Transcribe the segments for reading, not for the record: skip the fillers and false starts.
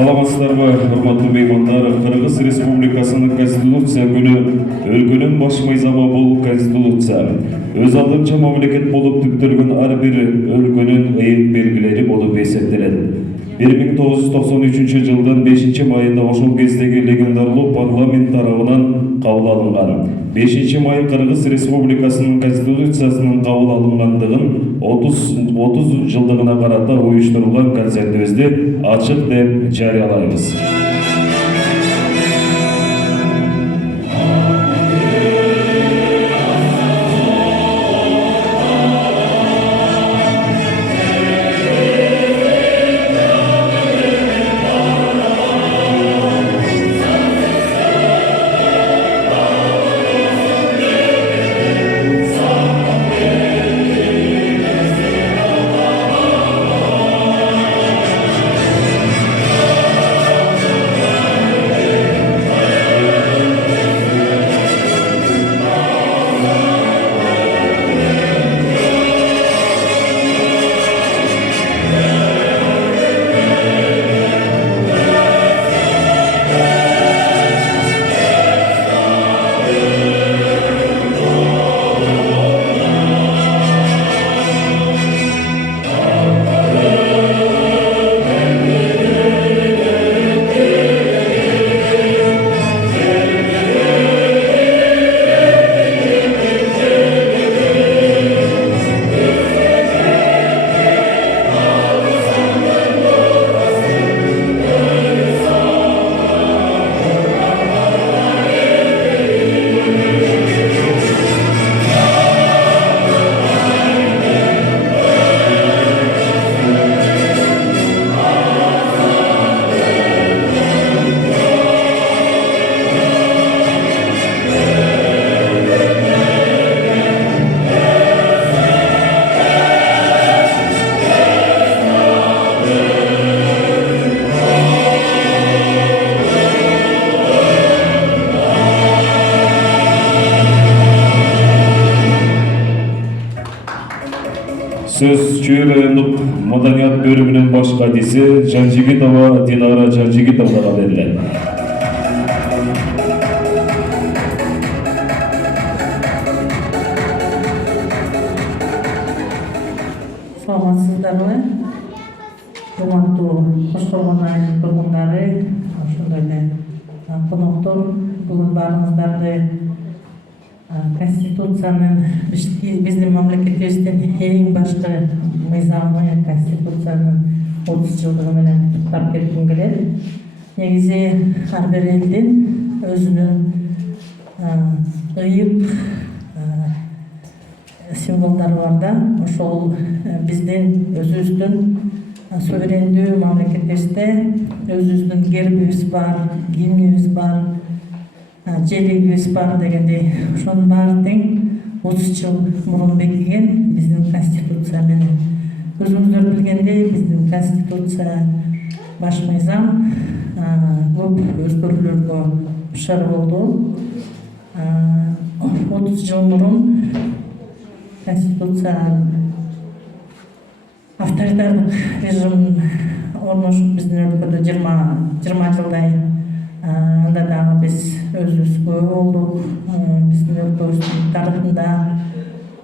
Саламатсыздарбы, урматтуу меймандар. Кыргыз Республикасынын Конституция күнү өлкөнүн баш мыйзамы бул Конституция. Өз алдынча мамлекет болуп түптөлгөн ар бир өлкөнүн ыйык белгилери болуп эсептелет. 1993 жылдын 5 майында ошол кездеги легендарлуу парламент тарабынан кабыл алынган. 5 май Кыргыз Республикасынын Конституциясынын кабыл алынгандыгын 30 жылдыгына карата уюштурулган концертибизди ачык деп жарыялайбыз. Söz Чүй райондук маданият бөлүмүнүн баш катчысы Жанжигитова Динара Жанжигитовага берилет. Саламатсыздарбы, урматтуу Кош-Коргон айылынын тургундары, ошондой эле коноктор, бүгүн баарыңыздарды Конституциянын биздин мамлекетибиздин эң башкы мыйзамы Конституциянын 30 жылдыгы менен куттуктап кетким келет. Негизи ар бир элдин өзүнүн ыйык символдору бар да, ошол биздин өзүбүздүн суверендүү мамлекетибизде өзүбүздүн гербибиз бар, гимнибиз бар, желегибиз бар дегендей, ошонун баары тең 30 жыл мурун бекиген биздин Конституция менен. Өзүңүздөр билгендей, биздин Конституция баш мыйзам көп өзгөрүүлөргө душар болду. 30 жыл мурун Конституция авторитардык режим орношуп биздин өлкөдө 20 жылдай, анда дагы биз өзүбүз күбө болдук. Биздин өлкөбүздүн тарыхында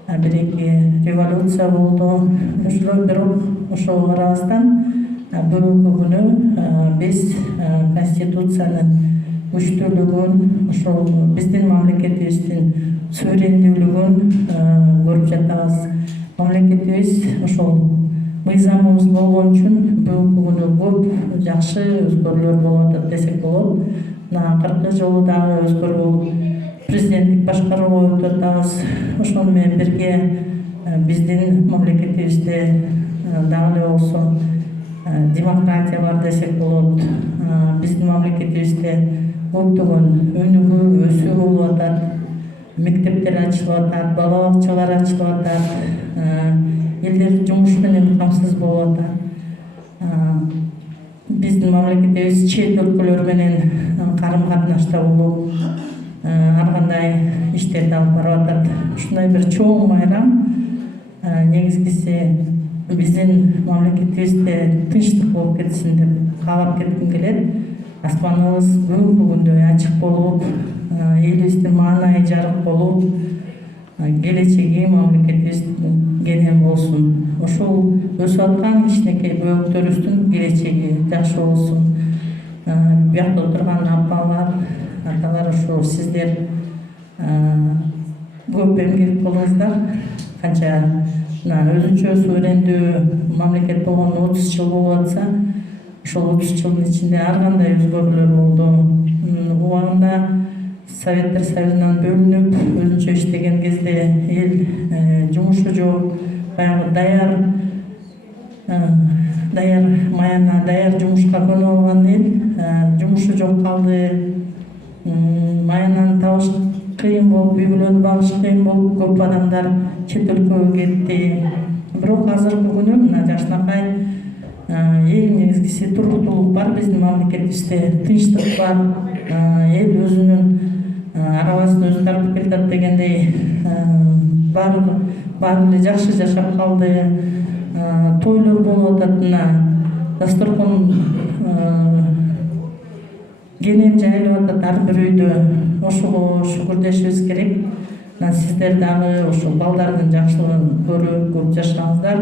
бир-эки революция болду. Бирок ошого карабастан бүгүнкү күнү биз Конституциянын күчтүүлүгүн, ошол биздин мамлекетибиздин суверендүүлүгүн көрүп жатабыз. Мамлекетибиз ошол мыйзамыбыз болгон үчүн бүгүнкү күнү көп жакшы өзгөрүүлөр болуп атат десек болот. Мына акыркы жолу дагы өзгөрүү президенттик башкарууга өтүп атабыз. Ошону менен бирге биздин мамлекетибизде дагы эле болсо демократия бар десек болот. Биздин мамлекетибизде көптөгөн өнүгүү, өсүү болуп атат. Мектептер ачылып атат, бала бакчалар ачылып атат. Элдер жумуш менен камсыз болуп атат. Биздин мамлекетибиз чет өлкөлөр менен карым-катнашта болуп, ар кандай иштерди алып барып атат. Ушундай бир чоң майрам негизгиси биздин мамлекетибизде тынчтык болуп кетсин деп каалап кетким келет. Аспаныбыз күн бүгүндөй ачык болуп, элибиздин маанайы жарык болуп, келечеги мамлекетибиздин кенен болсун. Ошол өсүп аткан кичинекей бөбөктөрүбүздүн келечеги жакшы болсун. Буякта отурган апалар, аталар, ошо сиздер көп эмгек кылдыңыздар. Канча өзүнчө суверендүү мамлекет болгону 30 жыл болуп атса, ошол 30 жылдын ичинде ар кандай өзгөрүүлөр болду. Убагында Советтер Союзунан бөлүнүп, өзүнчө иштеген кезде эл жумушу жок, баягы даяр маяна, даяр жумушка көнүп алган эл жумушу жок калды. Маянаны табыш кыйын болуп, үй бүлөнү багыш кыйын болуп, көп адамдар чет өлкөгө кетти. Бирок азыркы күнү мына жакшынакай эң негизгиси туруктуулук бар биздин мамлекетибизде, тынчтык бар. Эл өзүнүн арабасын өзү тартып келатат дегендей баары эле жакшы жашап калды. Тойлор болуп атат, мына дасторкон кенен жайылып атат ар бир үйдө. Ошого шүгүрдөшүбүз керек. Сиздер дагы ошо балдардын жакшылыгын көрүп, көп жашаңыздар.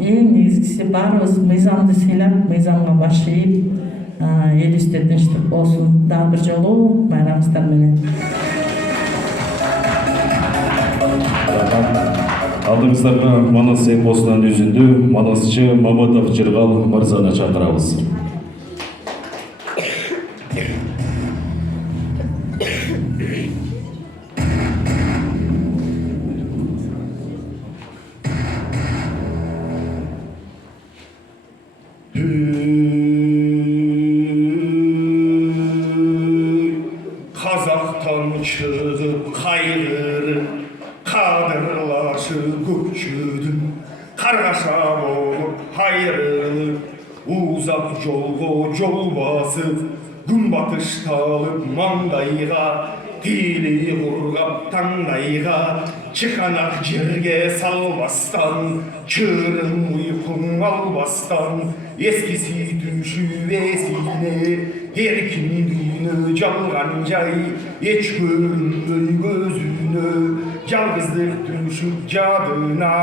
Эң негизгиси баарыбыз мыйзамды сыйлап, мыйзамга баш ийип, элибизде тынчтык болсун. Дагы бир жолу байрамыңыздар менен. Алдыңыздарга Манас эпосунун үзүндү Манасчы Мамытов Жыргал мырзаны чакырабыз. Қазақтан шығып қайғыры, қадырлашы көкшөдүн, қарғаша болып айрылып, узап жолго жол басып, күнбатышталып маңдайға, тили құрғап таңдайға, чықанақ жерге салбастан, чырың ұйқың албастан, ескisi düşüp esine, erkin düğünü жалған жай, eç görünmөй gözüne, жалғыздық düşüp жадына,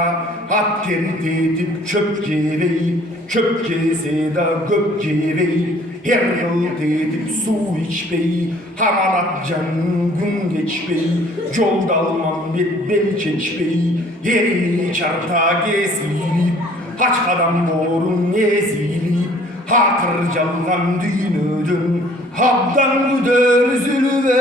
at кертетіп çöp жебей, çöp жесе да көп жебей, Ergılt edip su içpey, Hamanat canın gün geçpey, Yolda almam bel çeçpey, Yerini çarta kesilip, Kaç kadam borun ezilip, Hatır çalgan düğünüdün, Habdan güder zülüvey.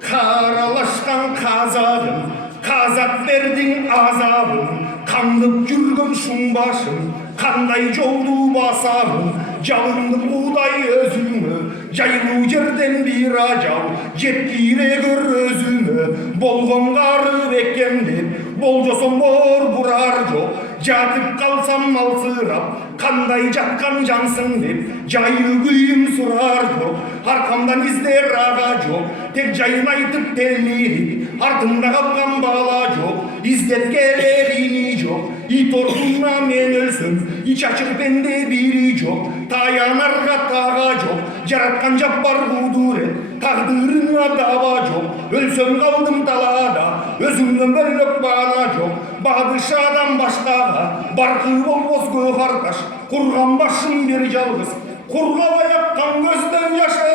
Karalaşkan kazağım, Kazak verdin azabım, Kanlıp жүргөн şun başım, Kanday жолду басарым, Жалынды будай өзүмө, Жайлуу жерден bir ажал, Жеп кире көр өзүмө, Болгон карып экен деп, Болжосом бор бурар жок, Жатып калсам алсырап, Кандай жаткан жансың деп, Жайы күйүм сурар жок, Аркамдан издер ага жок, Тек жайын айтып телмирип, Артымда калган бала жок, издеп келерини жок, ит ортуна мен өлсөм, ич ачык бенде бири жок, таянарга тага жок, жараткан жаппар кудурет, тагдырыңа даба жок, өлсөм калдым талаада, өзүмдөн бөлөк баана жок, падышадан башкага, баркы болбос көк арташ, курган башым бир жалгыз, кургабай аккан көздөн жашы.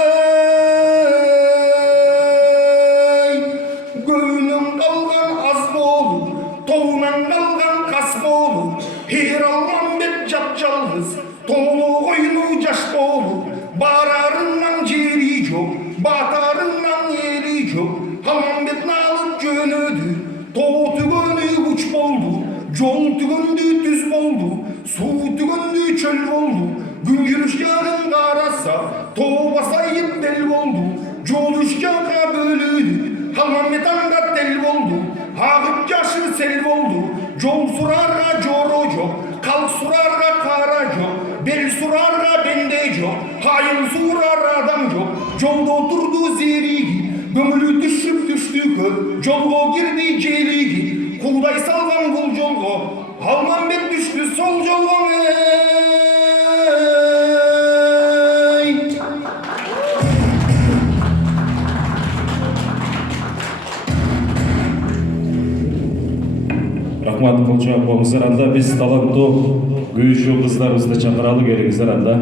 Göğünün kalgan az bolu, toğunan kalgan kas bolu, her alman bet jap жалгыз, тоолу koyunu жаш bolu, bararından jeri jok, batarından yeri jok, alman bet nalıp jönödü, too tügönü uç boldu, jol tügöndü tüz boldu, su tügöndü çöl boldu, gün yürüşkağın karasa, too basayıp del boldu, jol üçkağına bölüdü, Halman metanda tel boldu, ağıp yaşı sel boldu, Jol surarga joro jok, kalk surarga kara jok, Bel surarga bende jok, hayın surar adam jok, Jolda oturdu zerigi, Gömülü düşüp düştü kö, Jolgo girdi jeligi, Kuğday salgan kul jolgo, Almanbek düştü sol yoldan ey. Рахмат Колча апамыздар, анда биз таланттуу күйүүчү кыздарыбызды чакыралы келиңиздер, анда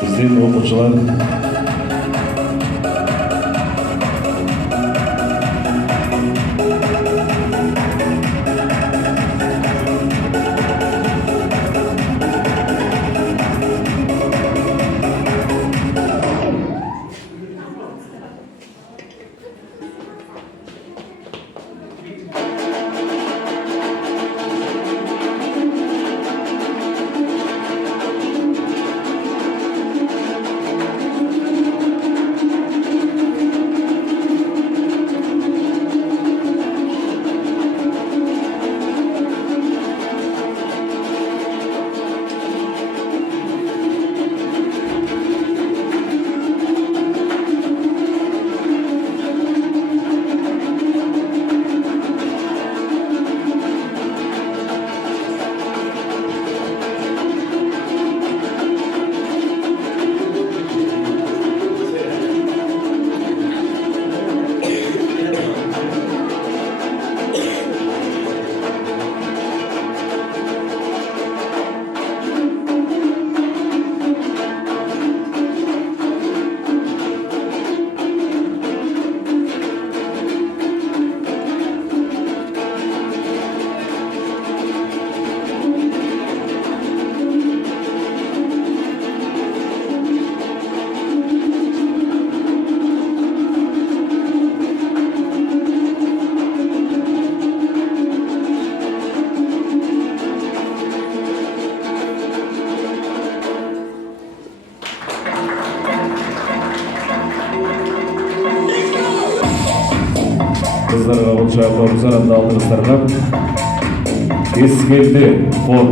биздин окуучулар. Кыздарга Колча апамыздар, анда алдыңыздарга Эскелди хор.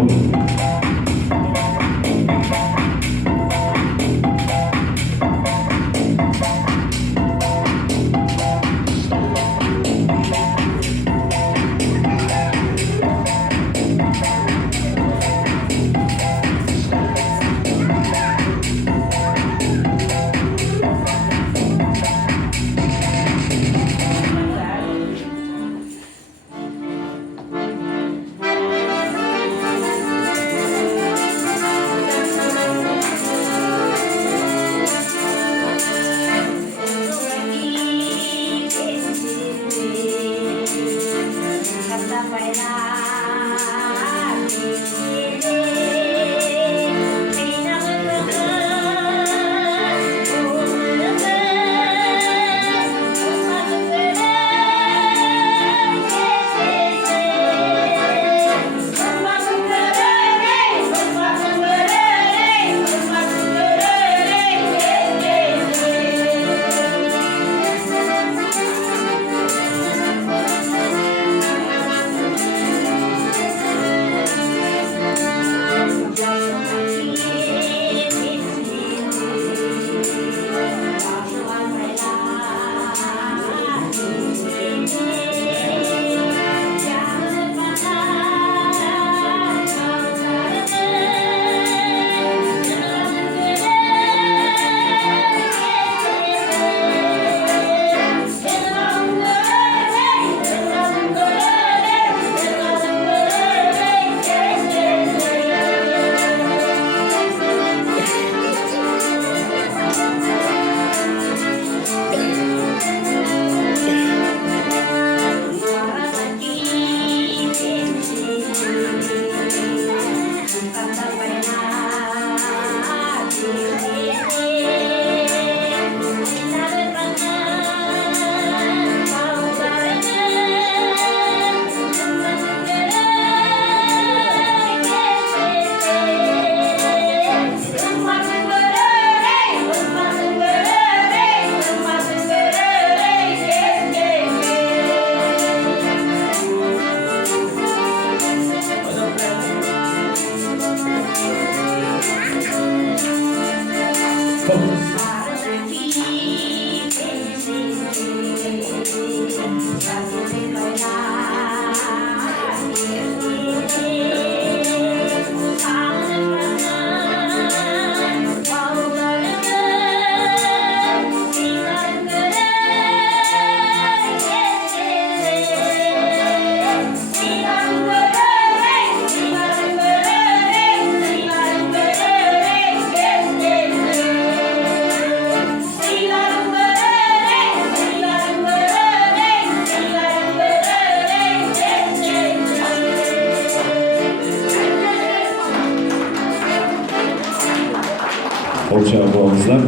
алыңыздар.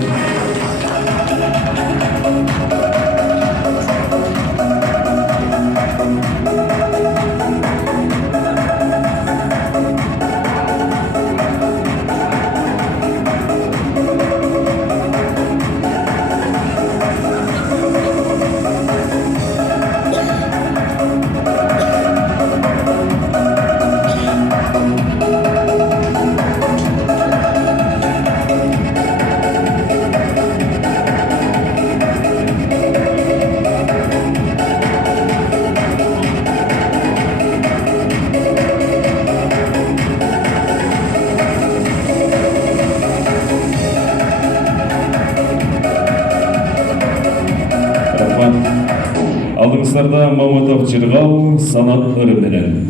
Алдыңыздарда Мамытов Жырғал, Санат ыры менен.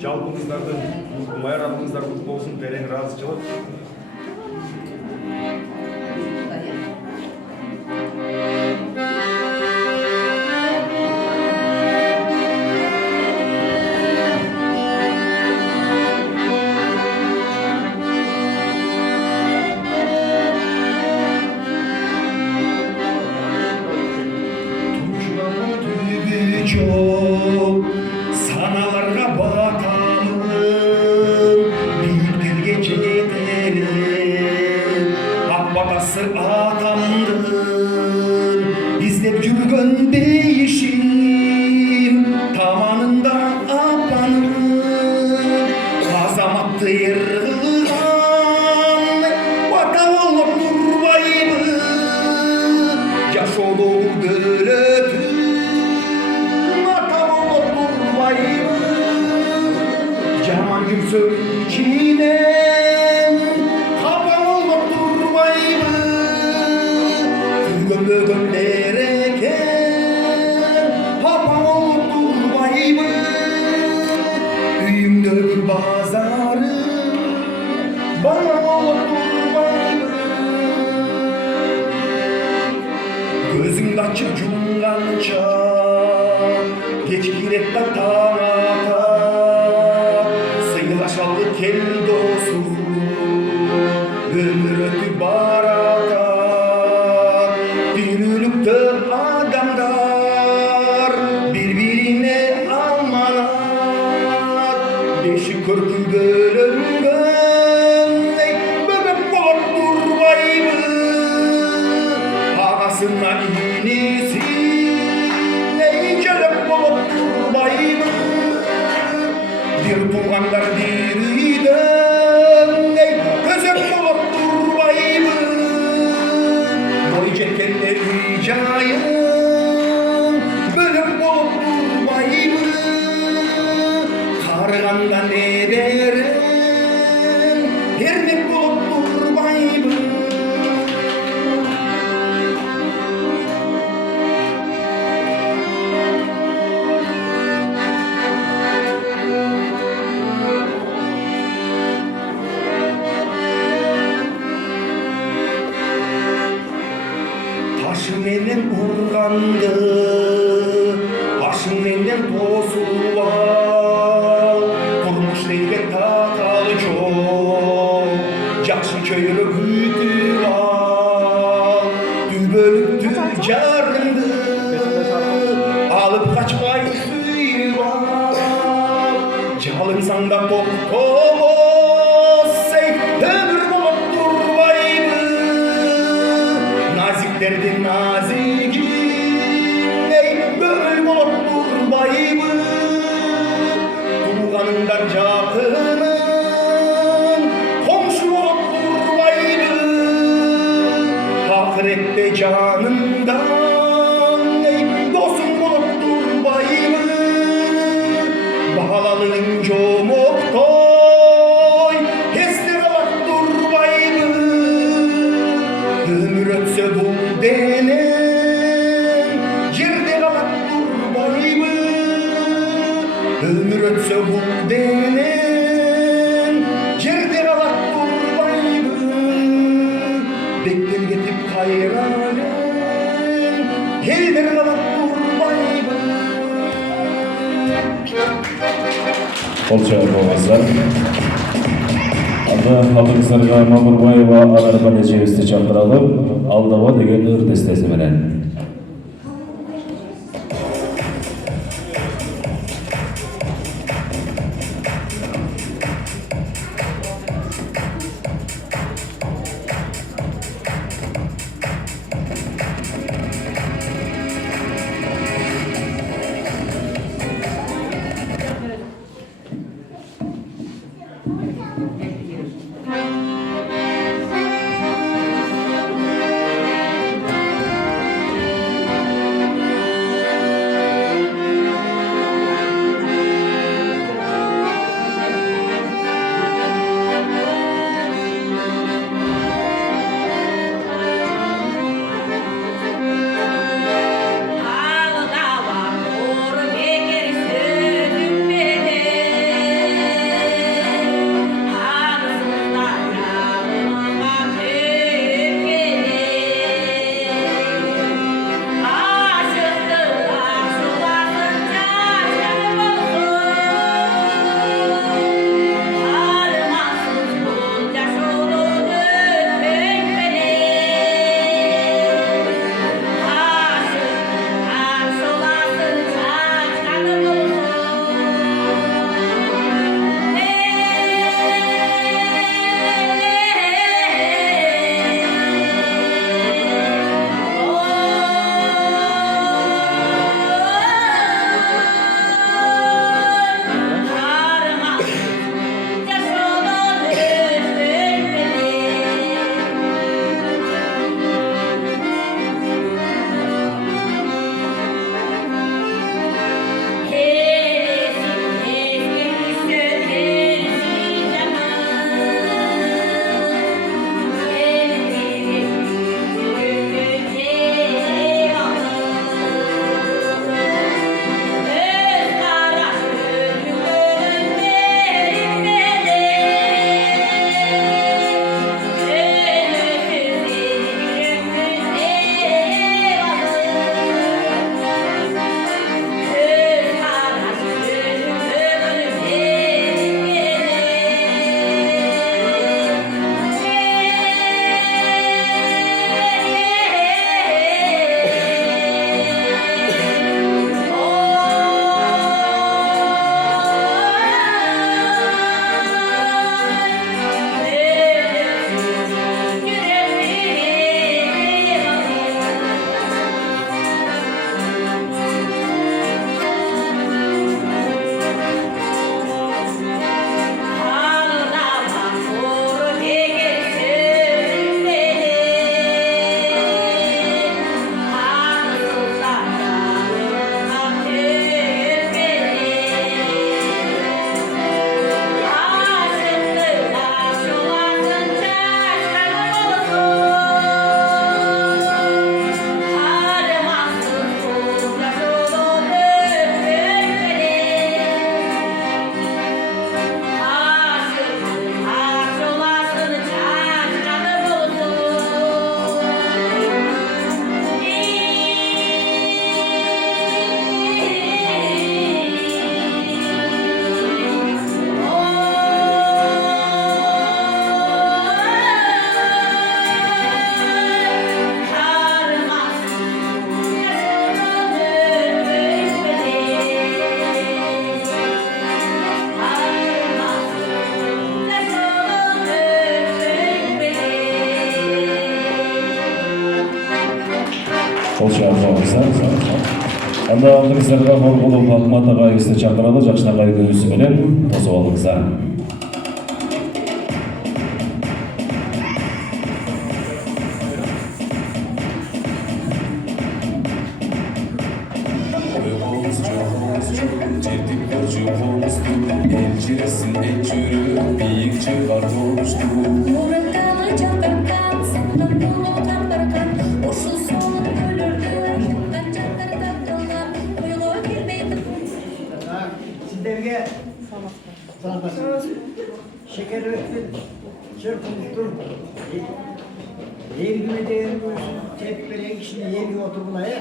Жалпыңыздардың майрамыңыздар құтты болсын, терең разычылық. Çok sanalarga batamın büyüklerge jeterim akbatası atamdır izlep жүргөн değişim tamanında apanın azamatlı yırgılan vata olup durbayım yaşolu dölötüm Jaman gülsün içinen kapan olup durmayımı Tügümlü göndereken kapan olup durmayımı Üyümdeki bazarı bana olup durmayımı Gözümde açıp yumgança geç girek de taң ata Sıylaşalı kel dostu ömür ötüp barata Dünülükte adamlar birbirine amanat Beşik körkü bölüngön böbek bolup durbayımı Ağasına inisi Bir tuğanlar diriden Közep bolup durbayımı Boy çekkenler hicayın Bölüp bolup durbayımı Karıgandan eberen Hermek bolup durbayımı Taşınenden urgandı, başınenden tosup al Turmuş deygen tatalı çok, jakşı köylü büyütüp al Dübölüktü jarındı, alıp kaçpay suyup al Jalınsan da toktomos, ömür bolup durbayımı Naziklerdi naziki böl bolup durbayımı Tuğanından jakının komşu bolup durbayımı Ahirette canından dostum bolup durbayımı Bahalalığın jomoktoy esne kalıp durbayımı Ömür ötse bu denen yerde kalıp durbayımı Ömür ötse bu denen yerde kalıp durbayımı Bekten getip kayran Olacağımızlar. Anda Hatırkısarga Mamurbayeva Anarban Eceviz'de çakıralım. Aldava degen ır destesi menen. Olacağımızlar. Anda Hatırkısarga Morgulu Fatma Tagayeviz'de çakıralı. Jakşına kaydı üsü menen tosu aldıksa. Elçiresin et çürü, biyik çıkar olmuştu. Murat'ı çakarkan, senden dolu tambarkan. Oşul solun ölürdü, yıldan çakardan dolan. Uyulu bilmeydim. Sizlerge şeker öptün, çırpınıp dur. Yergime değermiyorsun, tepkileyen kişinin yergi oturmuna ya.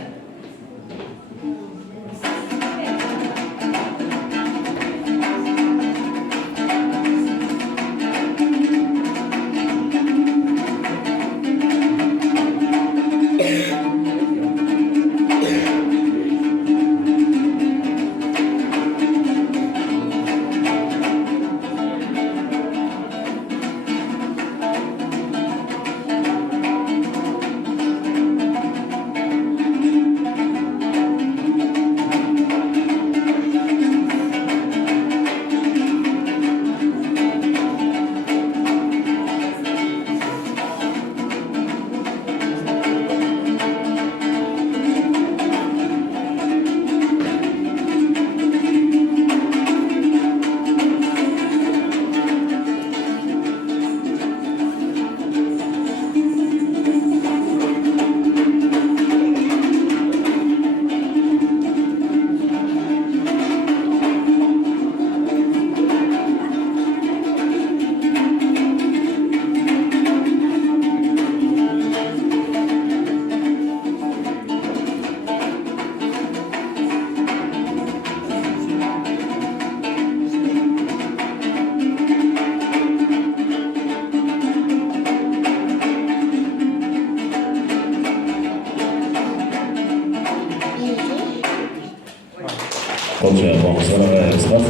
Bolşa bağışlara ıslak.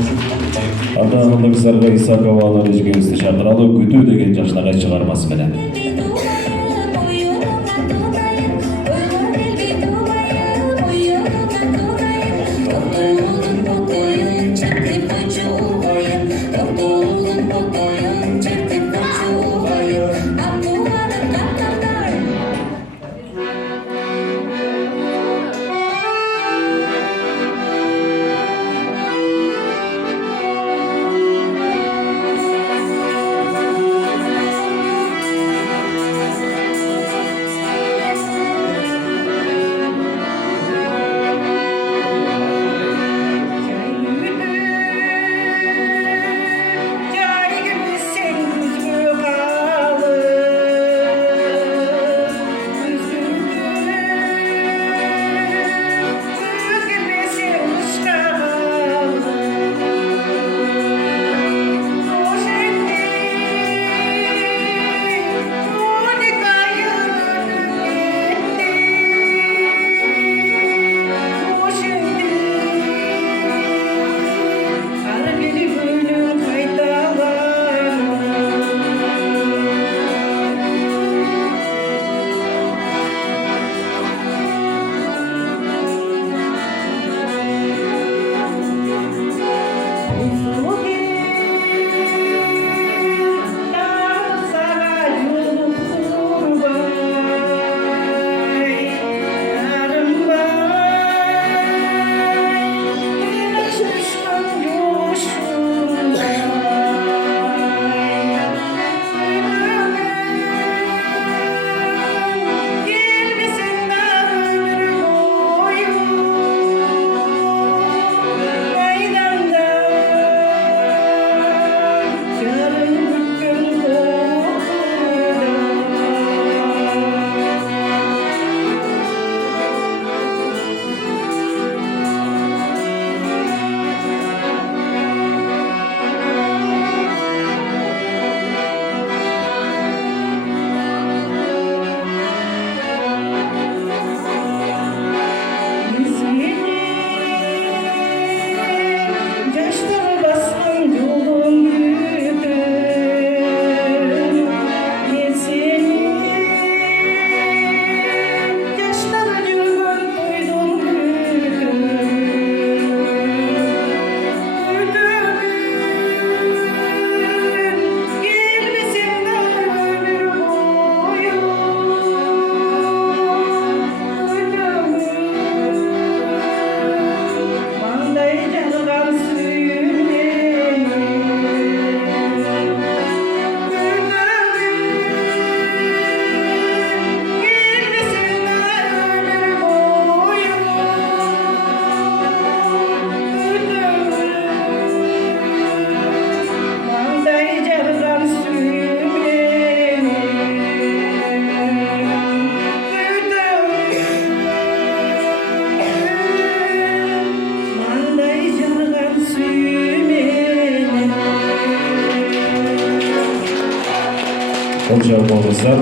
Anda kızlarga İsakavalar ejgebizdi şakıralı gütü degen жашнага чыгармасы менен. Bolşa bağışlar.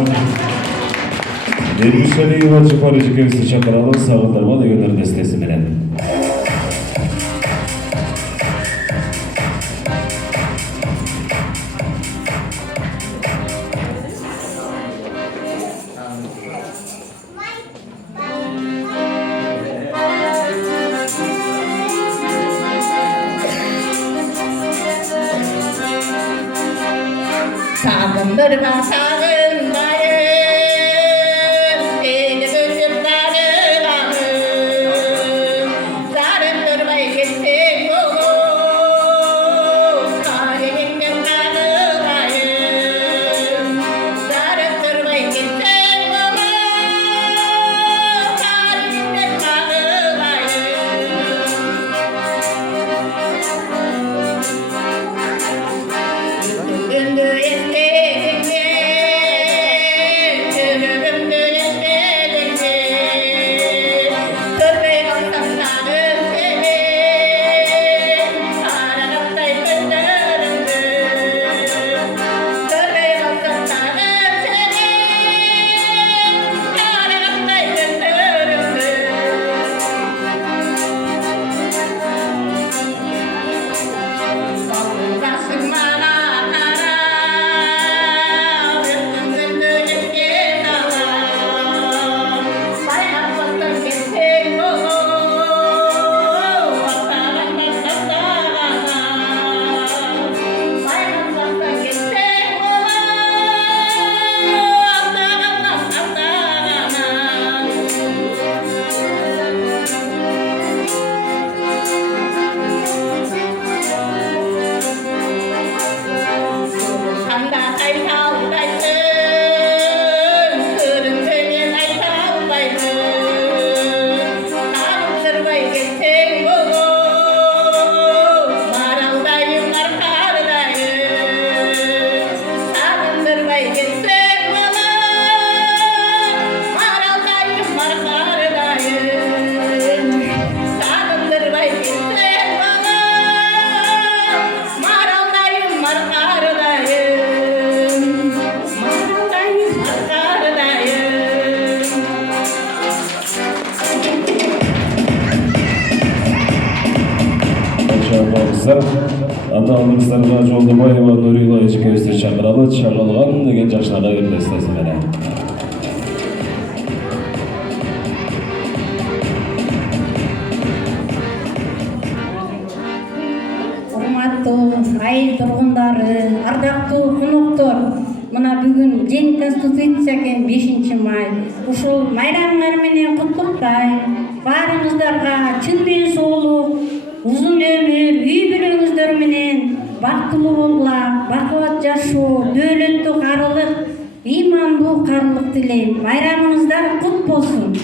Dervişleri yuvacı Paris ejgebizdi şakıralı sağındırma degenler destesi menен. Sağındırma sağındayım, beni götür darılayım. Sarındırmay gittin yolu, halimden darılayım. Sarındırmay gittin yolu, halimden darılayım. Gündü istedikçe алыңыздар. Анда алыңыздарға Жолдыбаева Нурила эчкебизди чакыралы, чагылган деген жаштарга эстесин менен. Урматтуу айыл тургундары, ардактуу коноктор, мына бүгүн Жең Конституция экен 5-май. Ушул майрамыңар менен куттуктайм. Баарыңыздарга чын ден соолук, узун өмүр, үй бүлөңүздөр менен бактылуу болгула, бакубат жашоо, дөөлөттүү карылык, ыймандуу карылык тилейм. Майрамыңыздар кут болсун.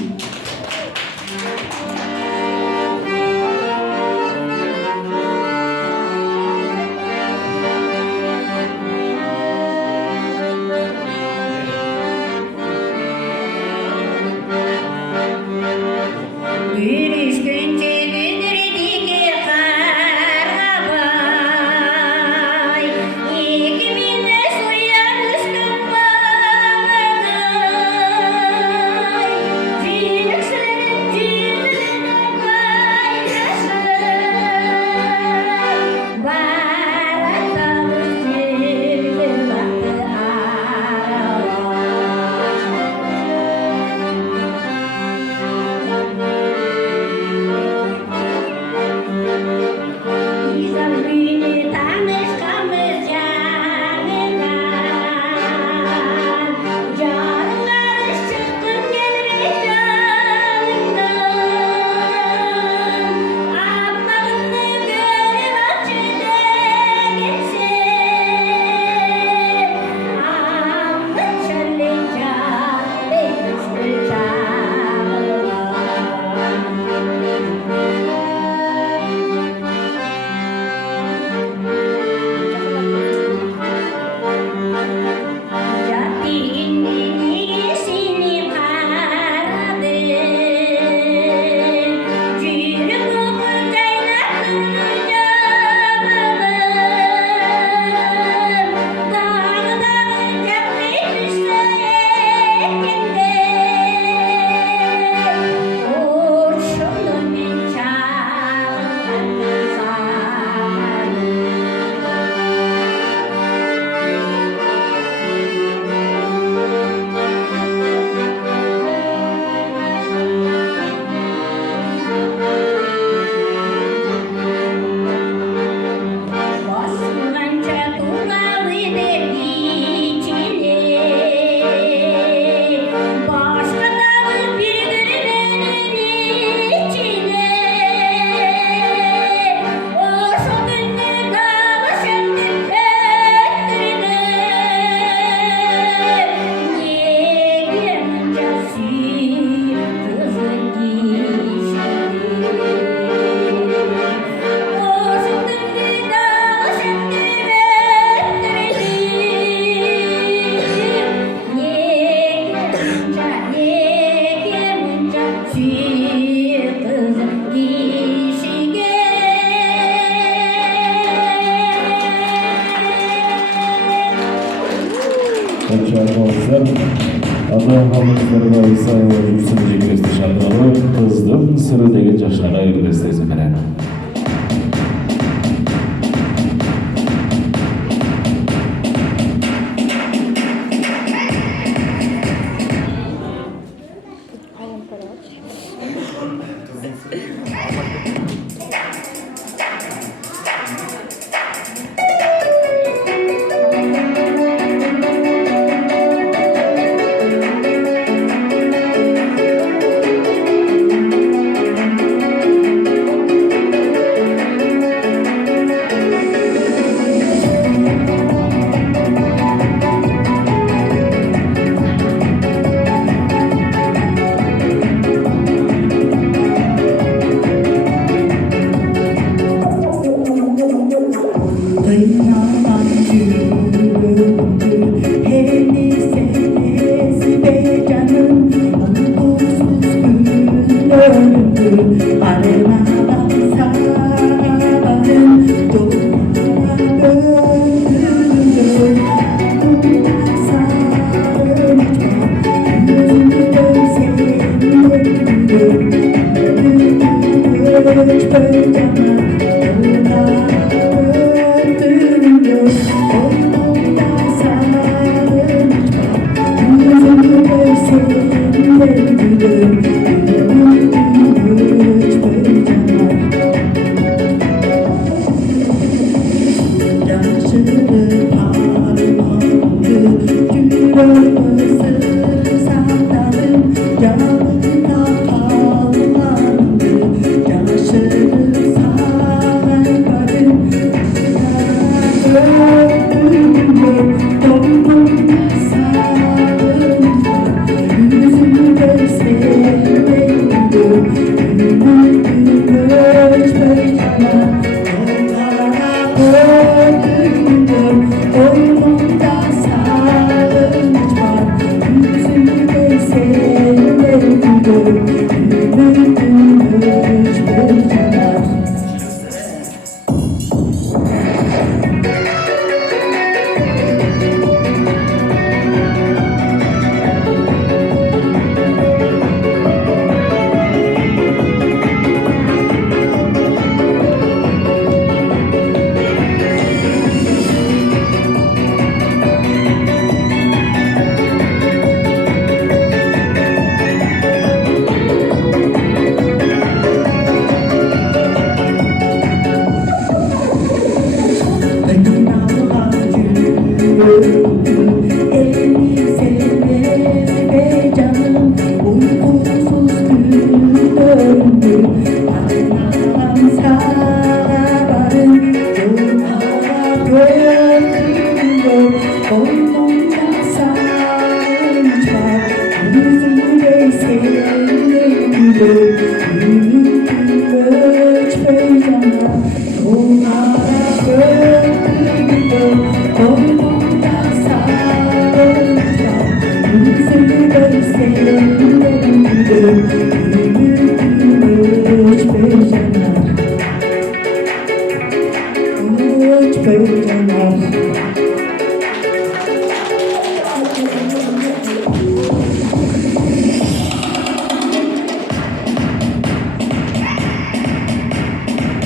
Ада халыктарга Исаева Жүрсүн жекебизди чакыралы, кыздын сыры деген жаштарга эстесин менен.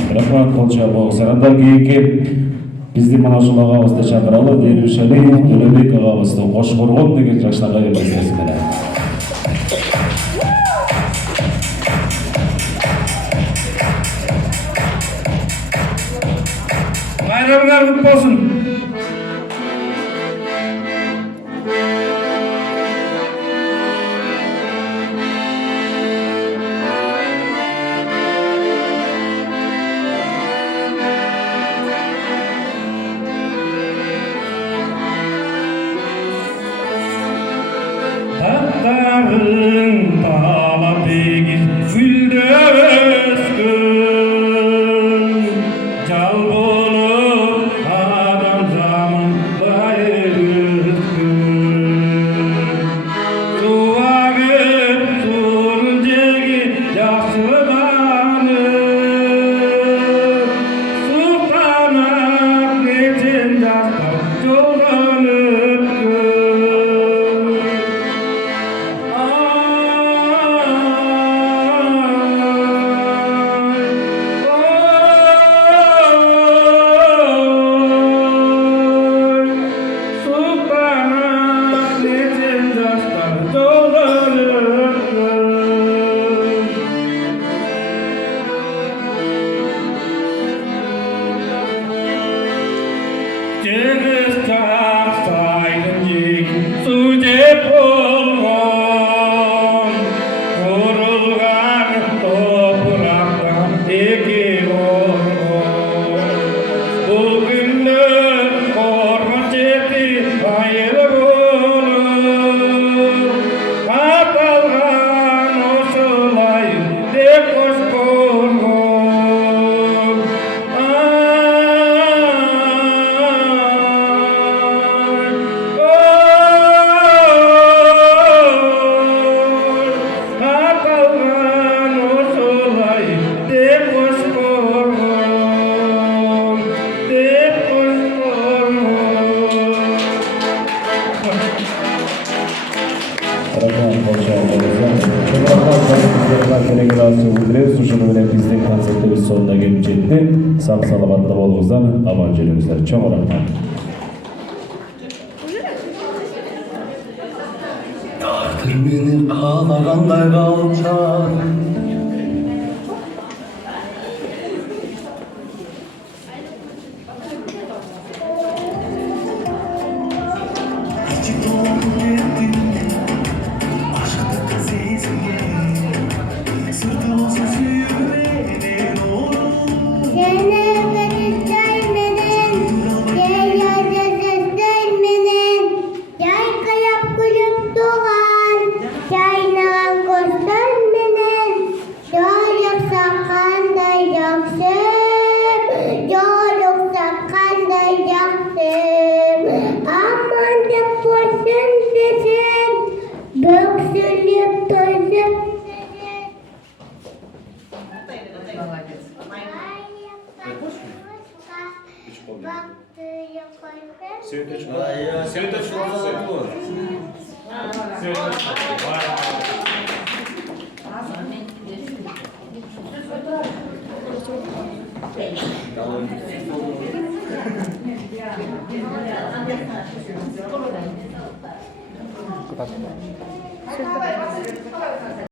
Рахмат Колча Боғсарандар кейінге біздің мына жыл ағабызды шақыралы Дербишали Төлебек ағабызды Қошқорған деген жашнаға емесесіне. Bayramlar kutlu olsun. Dağların dağla degil gülde öskün Cal bulup adam zaman bayırıskün Suva gıp surun jegi yaşlıdanıp Sultanak geçen yaşlar yollanıp Bizden konsertimiz sonuna gelip jetti. Sağ salamatlı bolуңуздар, аман жүрүңүздөр. Чоң рахмат. Тартыр мени каалагандай калчан Gracias.